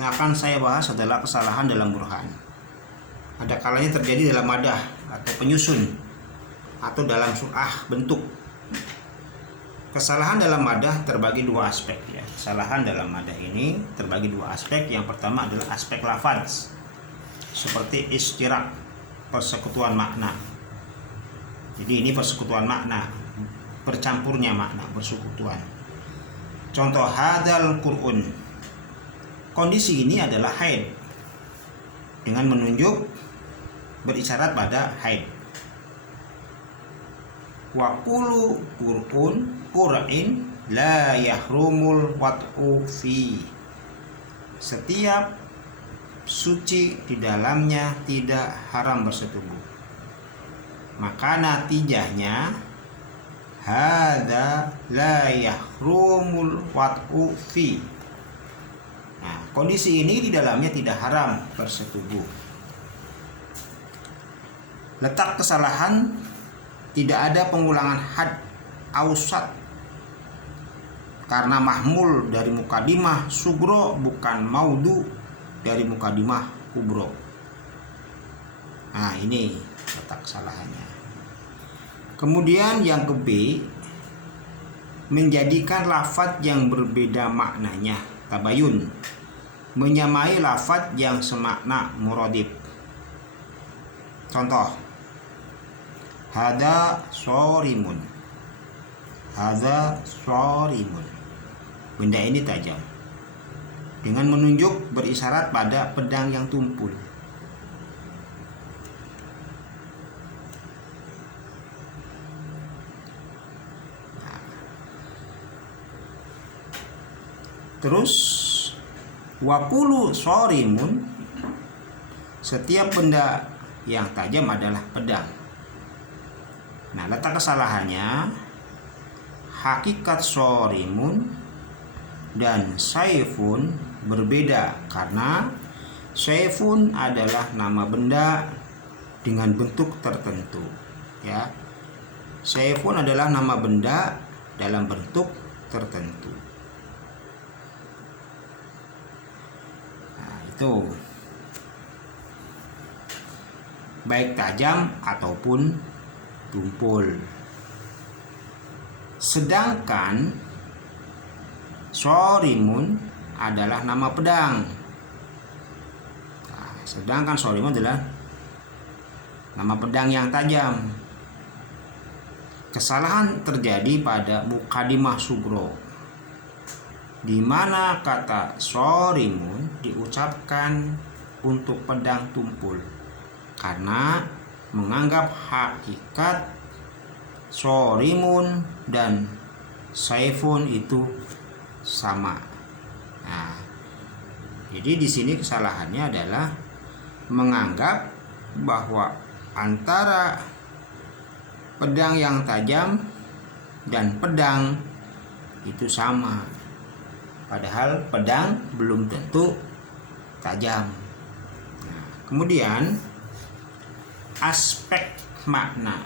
Nah, akan saya bahas adalah kesalahan dalam burhan. Ada kalanya terjadi dalam madah atau penyusun atau dalam surah bentuk. Kesalahan dalam madah terbagi dua aspek ya. Kesalahan dalam madah ini terbagi dua aspek. Yang pertama adalah aspek lafaz, seperti istirak, persekutuan makna. Jadi ini persekutuan makna, bercampurnya makna, bersekutuan. Contoh hadzal Qur'an. Kondisi ini adalah haid dengan menunjuk berisyarat pada haid. Wa kullu Qur'in la yahrumul wat'u fi. Setiap suci di dalamnya tidak haram bersetubuh. Maka natijahnya hadza la yahrumul wat'u fi. Nah, kondisi ini di dalamnya tidak haram bersetubuh. Letak kesalahan tidak ada pengulangan had ausat karena mahmul dari mukadimah sugro bukan maudu dari mukadimah kubro. Nah, ini letak kesalahannya. Kemudian yang ke B, menjadikan lafadz yang berbeda maknanya tabayun, menyamai lafadz yang semakna muradib. Contoh hada sorimun. Hada sorimun. Benda ini tajam. Dengan menunjuk berisyarat pada pedang yang tumpul. Terus wakulu sorimun, setiap benda yang tajam adalah pedang. Nah, letak kesalahannya hakikat sorimun dan saifun berbeda karena saifun adalah nama benda dengan bentuk tertentu ya. Saifun adalah nama benda dalam bentuk tertentu. Tuh, baik tajam ataupun tumpul. Sedangkan sorimun adalah nama pedang. Nah, sedangkan sorimun adalah nama pedang yang tajam. Kesalahan terjadi pada mukadimah sugro, di mana kata sorimun diucapkan untuk pedang tumpul karena menganggap hakikat sorimun dan saifun itu sama. Nah, jadi di sini kesalahannya adalah menganggap bahwa antara pedang yang tajam dan pedang itu sama. Padahal pedang belum tentu tajam. Nah, kemudian aspek makna.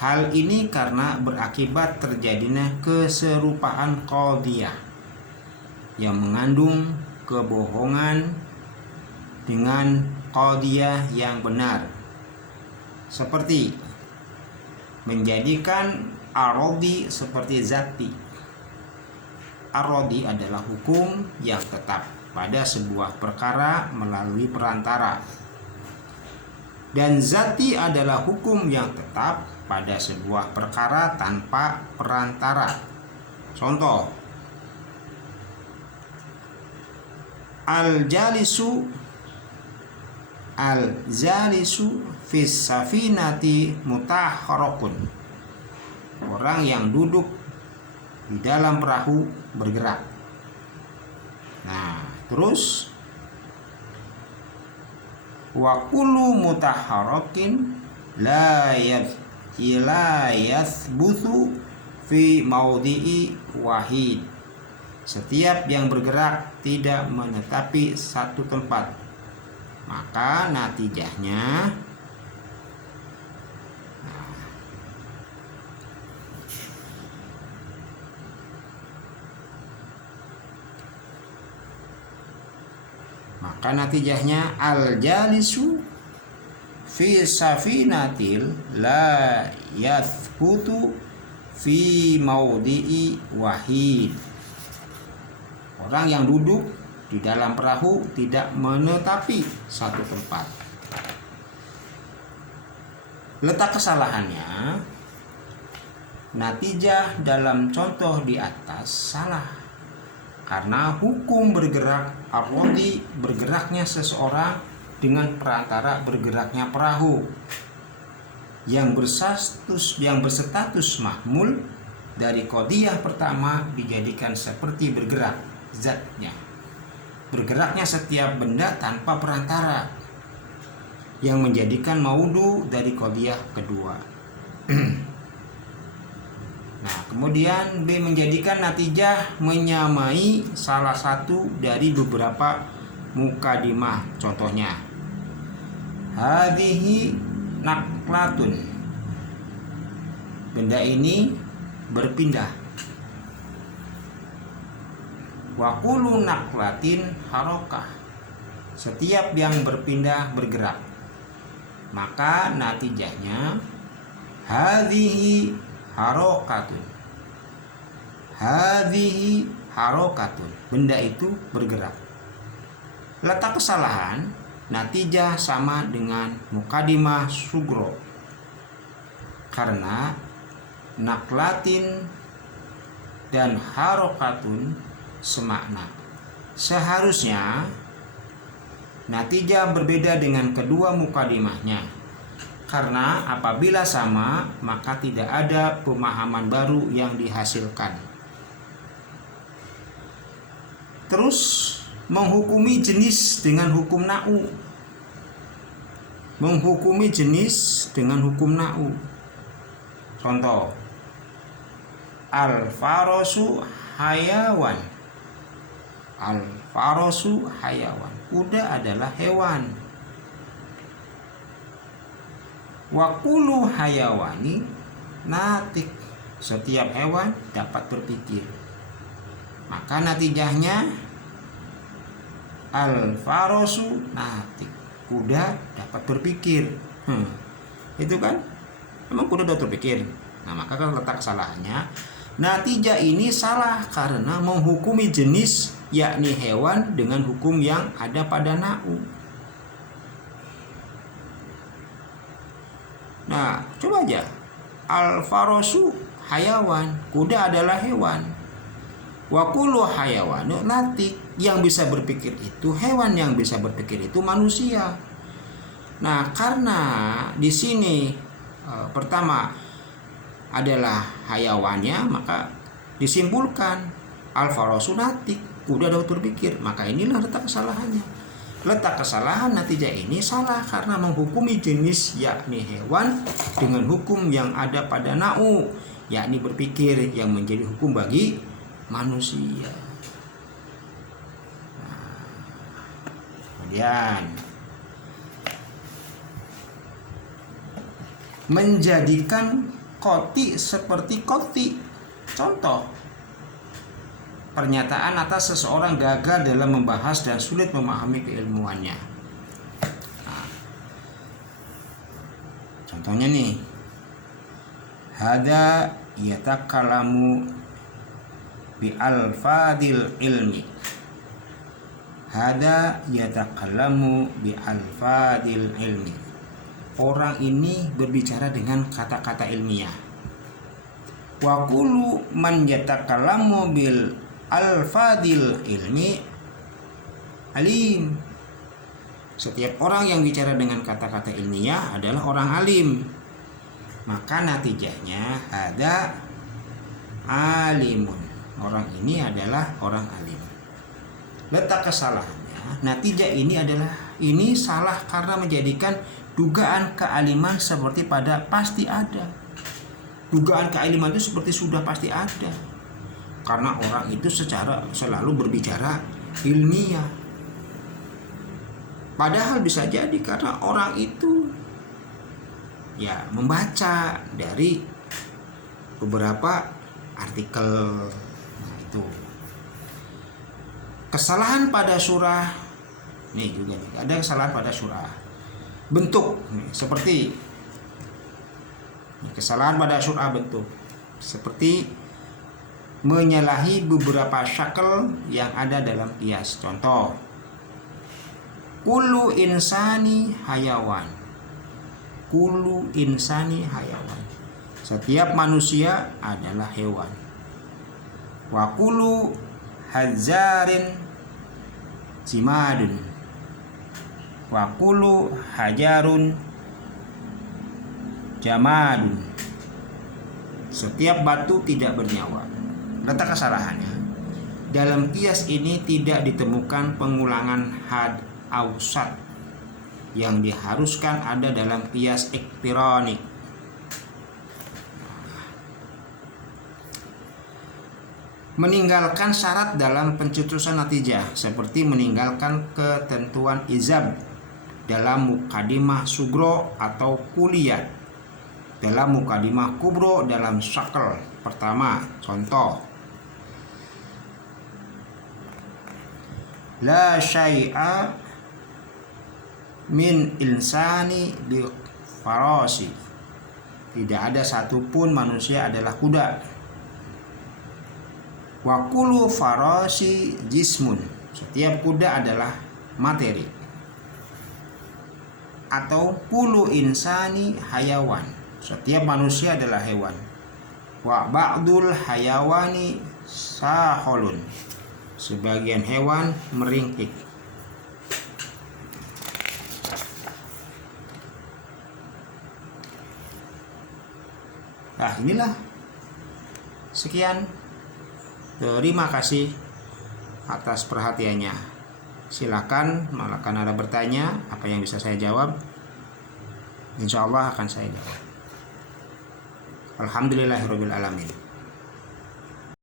Hal ini karena berakibat terjadinya keserupaan qadhiyah yang mengandung kebohongan dengan qadhiyah yang benar. Seperti menjadikan arodi seperti zati. Arodi adalah hukum yang tetap pada sebuah perkara melalui perantara. Dan zati adalah hukum yang tetap pada sebuah perkara tanpa perantara. Contoh, al-jalisu fis safinati mutahharakun. Orang yang duduk di dalam perahu bergerak. Nah, terus wa kullu mutahharakin la yathbuthu fi maudhi'i wahid. Setiap yang bergerak tidak menetapi satu tempat, maka natijahnya Maka natijahnya al-jalisu fi safinatil la yathbutu fi maudhi'i wahid. Orang yang duduk di dalam perahu tidak menetapi satu tempat. Letak kesalahannya, natijah dalam contoh di atas salah. Karena hukum bergerak arwadi, bergeraknya seseorang dengan perantara bergeraknya perahu yang berstatus mahmul dari qadiyah pertama dijadikan seperti bergerak zatnya. Bergeraknya setiap benda tanpa perantara yang menjadikan maudu dari qadiyah kedua. Nah, kemudian B menjadikan natijah menyamai salah satu dari beberapa mukadimah. Contohnya, hadhihi naklatun. Benda ini berpindah. Wa kullu naklatin harokah. Setiap yang berpindah bergerak. Maka natijahnya hadhihi harokatun. Hadhihi harokatun. Benda itu bergerak. Letak kesalahan, natijah sama dengan mukadimah sugro. Karena naklatin dan harokatun semakna. Seharusnya natijah berbeda dengan kedua mukadimahnya. Karena apabila sama, maka tidak ada pemahaman baru yang dihasilkan. Terus menghukumi jenis dengan hukum na'u. Menghukumi jenis dengan hukum na'u. Contoh, al-farasu hayawan. Al-farasu hayawan. Kuda adalah hewan. Wa kullu hayawani natik. Setiap hewan dapat berpikir. Maka natijahnya al-farasu natik. Kuda dapat berpikir. Itu kan? Emang kuda dapat berpikir. Nah, maka kalau letak kesalahannya, natijah ini salah karena menghukumi jenis yakni hewan dengan hukum yang ada pada na'u. Nah, coba aja. Al-farasu hayawan, kuda adalah hewan. Wa kullu hayawanu natik. Yang bisa berpikir itu hewan, yang bisa berpikir itu manusia. Nah, karena di sini pertama adalah hayawannya, maka disimpulkan al-farasu natik, kuda dapat berpikir. Maka inilah letak kesalahannya. Letak kesalahan natijah ini salah karena menghukumi jenis yakni hewan dengan hukum yang ada pada na'u, yakni berpikir, yang menjadi hukum bagi manusia. Nah, kemudian menjadikan koti seperti koti. Contoh, pernyataan atas seseorang gagal dalam membahas dan sulit memahami keilmuannya. Nah, contohnya nih, hada yatakalamu bi alfadil ilmi. Hada yatakalamu bi alfadil ilmi. Orang ini berbicara dengan kata-kata ilmiah. Wa kullu man yatakalamu bil al-fadil ilmi alim. Setiap orang yang bicara dengan kata-kata ilmiah adalah orang alim. Maka natijahnya ada alimun. Orang ini adalah orang alim. Letak kesalahannya, natijah ini salah karena menjadikan dugaan kealiman seperti pada pasti ada. Dugaan kealiman itu seperti sudah pasti ada. Karena orang itu selalu berbicara ilmiah. Padahal bisa jadi karena orang itu ya membaca dari beberapa artikel. Nah, itu kesalahan pada surah Nih juga nih, ada kesalahan pada surah. Bentuk nih, seperti kesalahan pada surah bentuk, seperti menyalahi beberapa syakel yang ada dalam qiyas. Contoh, kullu insani hayawan. Kullu insani hayawan. Setiap manusia adalah hewan. Wa kullu hajarin jimadun. Wa kullu hajarun jamadun. Setiap batu tidak bernyawa. Letak kesalahannya. Dalam qiyas ini tidak ditemukan pengulangan had ausat yang diharuskan ada dalam qiyas iqtirani. Meninggalkan syarat dalam pencetusan natijah, seperti meninggalkan ketentuan izab dalam mukadimah sugro atau kuliyat, dalam mukadimah kubro dalam syakel pertama. Contoh, la syai'a min insani bi farasi. Tidak ada satupun manusia adalah kuda. Wa kullu farasi jismun. Setiap kuda adalah materi. Atau kullu insani hayawan. Setiap manusia adalah hewan. Wa ba'dul hayawani saholun. Sebagian hewan meringkik. Nah, inilah. Sekian. Terima kasih atas perhatiannya. Silakan, akan ada bertanya, apa yang bisa saya jawab, insya Allah akan saya jawab. Alhamdulillahirabbil alamin.